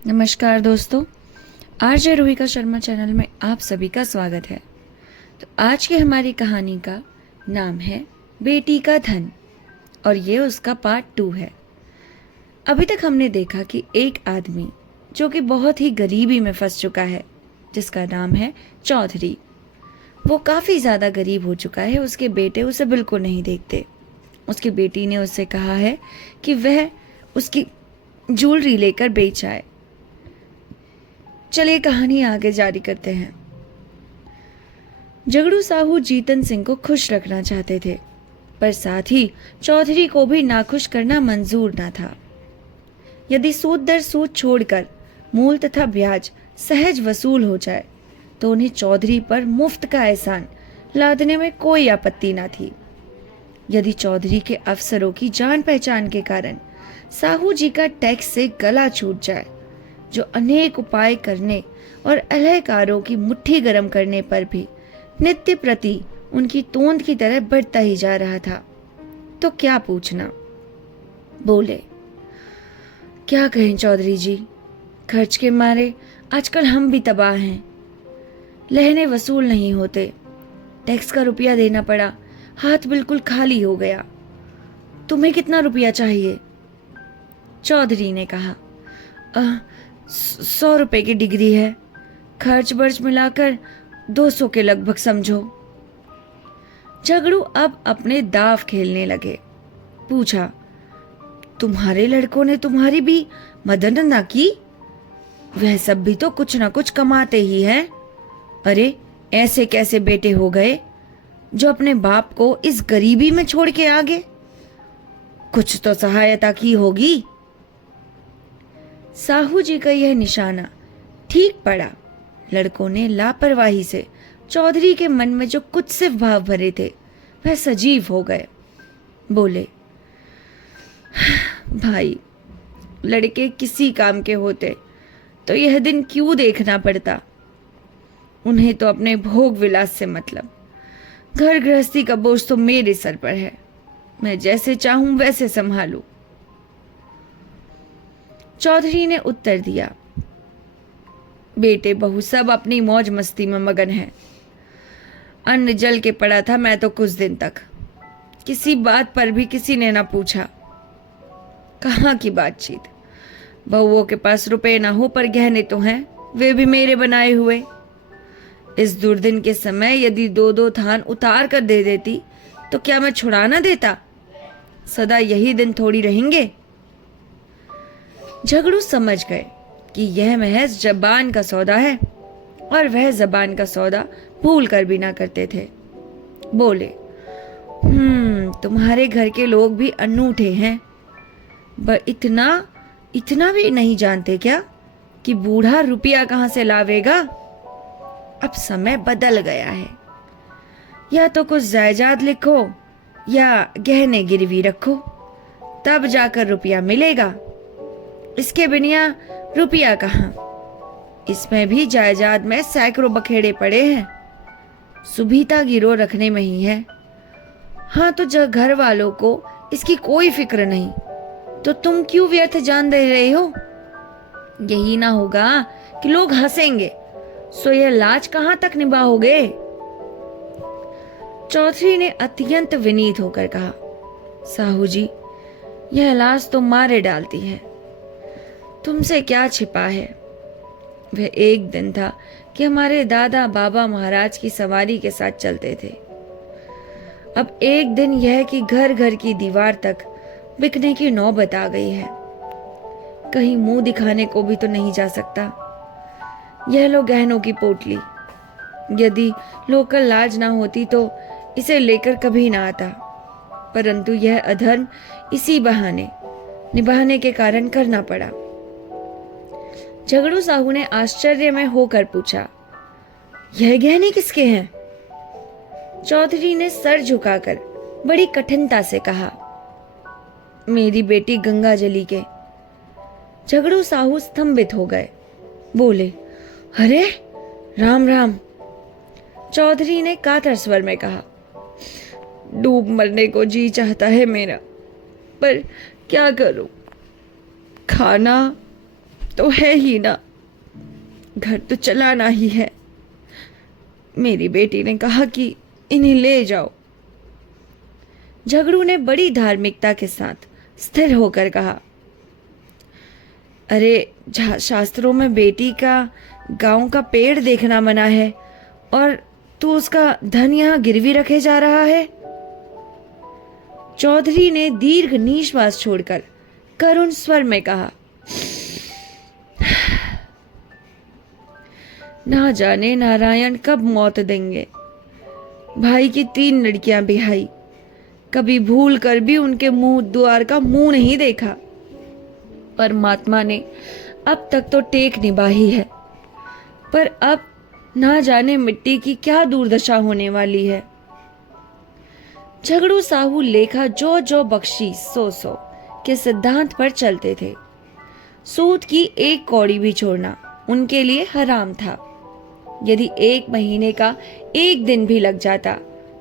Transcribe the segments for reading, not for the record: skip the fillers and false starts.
नमस्कार दोस्तों, RJ रोहिका Sharma channel में आप सभी का स्वागत है। तो आज की हमारी कहानी का नाम है बेटी का धन और ये उसका पार्ट 2 है। अभी तक हमने देखा कि एक आदमी जो कि बहुत ही गरीबी में फंस चुका है, जिसका नाम है चौधरी, वो काफ़ी ज़्यादा गरीब हो चुका है। उसके बेटे उसे बिल्कुल नहीं देखते। उसकी बेटी ने उससे कहा है कि वह उसकी ज्वेलरी लेकर बेच आए। चलिए कहानी आगे जारी करते हैं। झगड़ू साहू जीतन सिंह को खुश रखना चाहते थे, पर साथ ही चौधरी को भी नाखुश करना मंजूर न था। यदि सूद दर सूद छोड़कर मूल तथा ब्याज सहज वसूल हो जाए तो उन्हें चौधरी पर मुफ्त का एहसान लादने में कोई आपत्ति न थी। यदि चौधरी के अफसरों की जान पहचान के कारण साहू जी का टैक्स से गला छूट जाए, जो अनेक उपाय करने और अलहकारों की मुट्ठी गर्म करने पर भी नित्य प्रति उनकी तोंद की तरह बढ़ता ही जा रहा था, तो क्या पूछना। बोले, क्या कहें चौधरी जी, खर्च के मारे आजकल हम भी तबाह हैं। लहने वसूल नहीं होते, टैक्स का रुपया देना पड़ा, हाथ बिल्कुल खाली हो गया। तुम्हें कितना रुपया चाहिए? चौधरी ने कहा, 100 रुपए की डिग्री है, खर्च बर्च मिलाकर 200 के लगभग समझो। झगड़ू अब अपने दाव खेलने लगे। पूछा, तुम्हारे लड़कों ने तुम्हारी भी मदद न की? वह सब भी तो कुछ न कुछ कमाते ही हैं। अरे ऐसे कैसे बेटे हो गए जो अपने बाप को इस गरीबी में छोड़ के आ गए? कुछ तो सहायता की होगी। साहू जी का यह निशाना ठीक पड़ा। लड़कों ने लापरवाही से चौधरी के मन में जो कुछ सिर्फ भाव भरे थे वह सजीव हो गए। बोले, भाई, लड़के किसी काम के होते तो यह दिन क्यों देखना पड़ता। उन्हें तो अपने भोग विलास से मतलब। घर गृहस्थी का बोझ तो मेरे सर पर है, मैं जैसे चाहूं वैसे संभालूं। चौधरी ने उत्तर दिया, बेटे बहू सब अपनी मौज मस्ती में मगन है। अन्न जल के पड़ा था मैं तो कुछ दिन तक, किसी बात पर भी किसी ने ना पूछा। कहाँ की बातचीत। बहुओं के पास रुपए ना हो पर गहने तो हैं, वे भी मेरे बनाए हुए। इस दुर्दिन के समय यदि 2-2 थान उतार कर दे देती तो क्या मैं छुड़ा ना देता? सदा यही दिन थोड़ी रहेंगे। झगड़ू समझ गए कि यह महज जबान का सौदा है और वह जबान का सौदा भूल कर भी ना करते थे। बोले, तुम्हारे घर के लोग भी अनूठे हैं, पर इतना भी नहीं जानते क्या कि बूढ़ा रुपया कहां से लावेगा। अब समय बदल गया है, या तो कुछ जायदाद लिखो या गहने गिरवी रखो, तब जाकर रुपया मिलेगा। इसके बिना रुपया कहाँ? इसमें भी जायदाद में सैकड़ों बखेड़े पड़े हैं, सुभीता गिरो रखने में ही है। हाँ, तो जब घर वालों को इसकी कोई फिक्र नहीं तो तुम क्यों व्यर्थ जान दे रहे हो? यही ना होगा कि लोग हंसेंगे, सो यह लाज कहां तक निभाओगे? चौधरी ने अत्यंत विनीत होकर कहा, साहू जी, यह लाज तो मारे डालती है, तुमसे क्या छिपा है। वह एक दिन था कि हमारे दादा बाबा महाराज की सवारी के साथ चलते थे। अब एक दिन यह कि घर घर की दीवार तक बिकने की नौबत आ गई है। कहीं मुंह दिखाने को भी तो नहीं जा सकता। यह लो गहनों की पोटली, यदि लोकल लाज ना होती तो इसे लेकर कभी ना आता, परंतु यह अधर्म इसी बहाने निभाने के कारण करना पड़ा। झगड़ू साहू ने आश्चर्य में होकर पूछा, यह गहने किसके हैं? चौधरी ने सर झुकाकर बड़ी कठिनता से कहा, मेरी बेटी गंगा जली के। झगड़ू साहू स्तंभित हो गए। बोले, अरे राम राम। चौधरी ने कातर स्वर में कहा, डूब मरने को जी चाहता है मेरा, पर क्या करूं? खाना तो है ही ना, घर तो चलाना ही है। मेरी बेटी ने कहा कि इन्हें ले जाओ। झगड़ू ने बड़ी धार्मिकता के साथ स्थिर होकर कहा, अरे शास्त्रों में बेटी का गांव का पेड़ देखना मना है और तू उसका धन यहां गिरवी रखे जा रहा है। चौधरी ने दीर्घ निश्वास छोड़कर करुण स्वर में कहा, ना जाने नारायण कब मौत देंगे। भाई की 3 लड़कियां बिहाई, कभी भूल कर भी उनके मुंह द्वार का मुंह नहीं देखा। परमात्मा ने अब तक तो टेक निभाई है, पर अब ना जाने मिट्टी की क्या दुर्दशा होने वाली है। झगड़ू साहू लेखा जो जो बख्शी सो सो के सिद्धांत पर चलते थे। सूद की 1 कौड़ी भी छोड़ना उनके लिए हराम था। यदि 1 महीने का 1 दिन भी लग जाता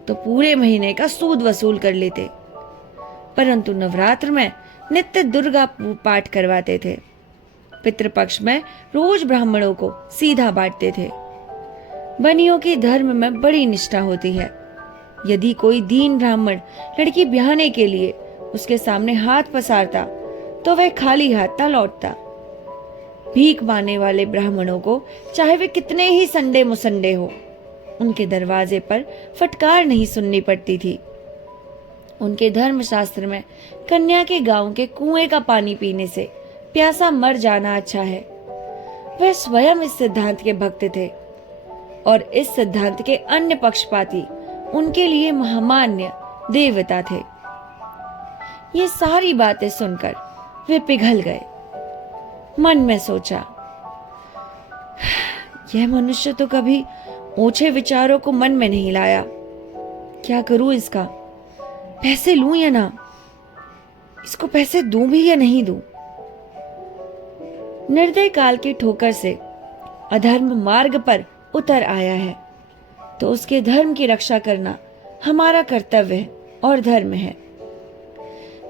तो पूरे महीने का सूद वसूल कर लेते। परंतु नवरात्र में नित्य दुर्गा पाठ करवाते थे। पितृपक्ष में रोज ब्राह्मणों को सीधा बांटते थे। बनियों की धर्म में बड़ी निष्ठा होती है। यदि कोई दीन ब्राह्मण लड़की ब्याहने के लिए उसके सामने हाथ पसारता तो वह खाली हाथ न लौटता। भीख मांगने वाले ब्राह्मणों को चाहे वे कितने ही संडे मुसंडे हो, उनके दरवाजे पर फटकार नहीं सुननी पड़ती थी। उनके धर्मशास्त्र में कन्या के गांव के कुएं का पानी पीने से प्यासा मर जाना अच्छा है। वह स्वयं इस सिद्धांत के भक्त थे और इस सिद्धांत के अन्य पक्षपाती उनके लिए महामान्य देवता थे। ये सारी बातें सुनकर वे पिघल गए। मन में सोचा, यह मनुष्य तो कभी ऊंचे विचारों को मन में नहीं लाया। क्या करूं इसका? पैसे लूं या ना? इसको पैसे दूं भी या नहीं दूं? निर्दय काल की ठोकर से अधर्म मार्ग पर उतर आया है तो उसके धर्म की रक्षा करना हमारा कर्तव्य है और धर्म है।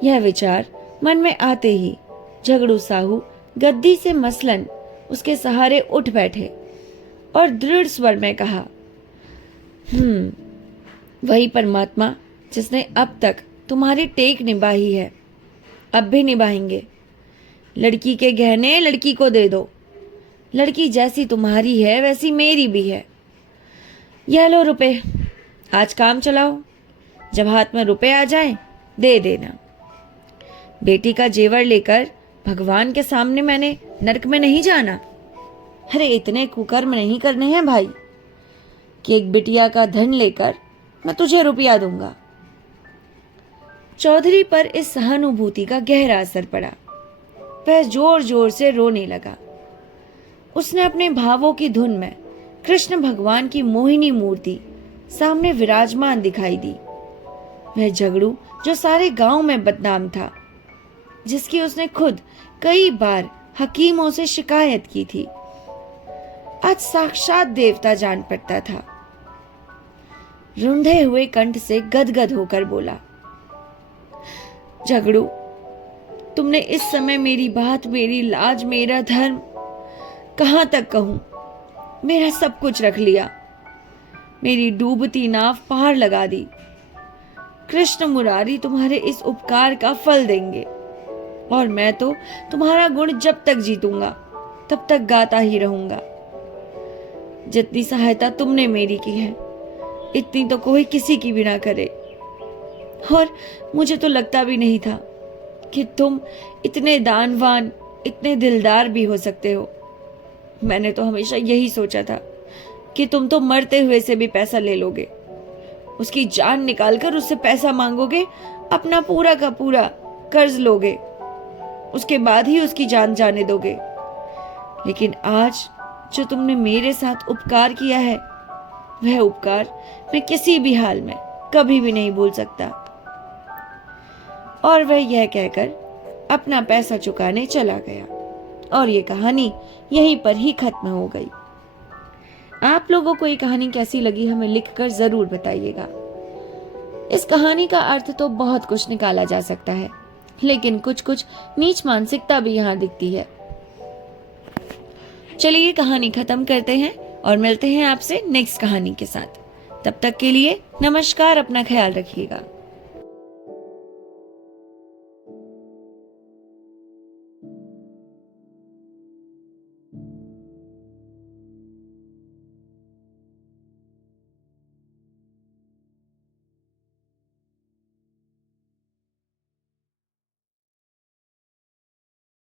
यह विचार मन में आते ही झगड़ू साहू गद्दी से मसलन उसके सहारे उठ बैठे और दृढ़ स्वर में कहा, वही परमात्मा जिसने अब तक तुम्हारी टेक निभाई है, अब भी निभाएंगे। लड़की के गहने लड़की को दे दो। लड़की जैसी तुम्हारी है वैसी मेरी भी है। यह लो रुपए, आज काम चलाओ। जब हाथ में रुपए आ जाएं, दे देना। बेटी का जेवर लेकर भगवान के सामने मैंने नरक में नहीं जाना। अरे इतने कुकर्म नहीं करने हैं भाई कि एक बिटिया का धन लेकर मैं तुझे रुपया दूंगा। चौधरी पर इस सहानुभूति का गहरा असर पड़ा। वह जोर जोर से रोने लगा। उसने अपने भावों की धुन में कृष्ण भगवान की मोहिनी मूर्ति सामने विराजमान दिखाई दी। वह झगड़ू जो सारे गांव में बदनाम था, जिसकी उसने खुद कई बार हकीमों से शिकायत की थी, आज साक्षात देवता जान पड़ता था। रुंधे हुए कंठ से गदगद होकर बोला, झगड़ू, तुमने इस समय मेरी बात, मेरी लाज, मेरा धर्म कहां तक कहूं? मेरा सब कुछ रख लिया। मेरी डूबती नाव पार लगा दी। कृष्ण मुरारी तुम्हारे इस उपकार का फल देंगे और मैं तो तुम्हारा गुण जब तक जीतूंगा तब तक गाता ही रहूंगा। जितनी सहायता तुमने मेरी की है, इतनी तो कोई किसी की भी ना करे। और मुझे तो लगता भी नहीं था कि तुम इतने दानवान, इतने दिलदार भी हो सकते हो। मैंने तो हमेशा यही सोचा था कि तुम तो मरते हुए से भी पैसा ले लोगे, उसकी जान निकालकर उससे पैसा मांगोगे, अपना पूरा का पूरा कर्ज लोगे, उसके बाद ही उसकी जान जाने दोगे। लेकिन आज जो तुमने मेरे साथ उपकार किया है, वह उपकार मैं किसी भी हाल में कभी भी नहीं भूल सकता। और वह यह कहकर अपना पैसा चुकाने चला गया और ये कहानी यहीं पर ही खत्म हो गई। आप लोगों को ये कहानी कैसी लगी हमें लिखकर जरूर बताइएगा। इस कहानी का अर्थ तो बहुत कुछ निकाला जा सकता है, लेकिन कुछ कुछ नीच मानसिकता भी यहाँ दिखती है। चलिए ये कहानी खत्म करते हैं और मिलते हैं आपसे नेक्स्ट कहानी के साथ। तब तक के लिए नमस्कार, अपना ख्याल रखिएगा।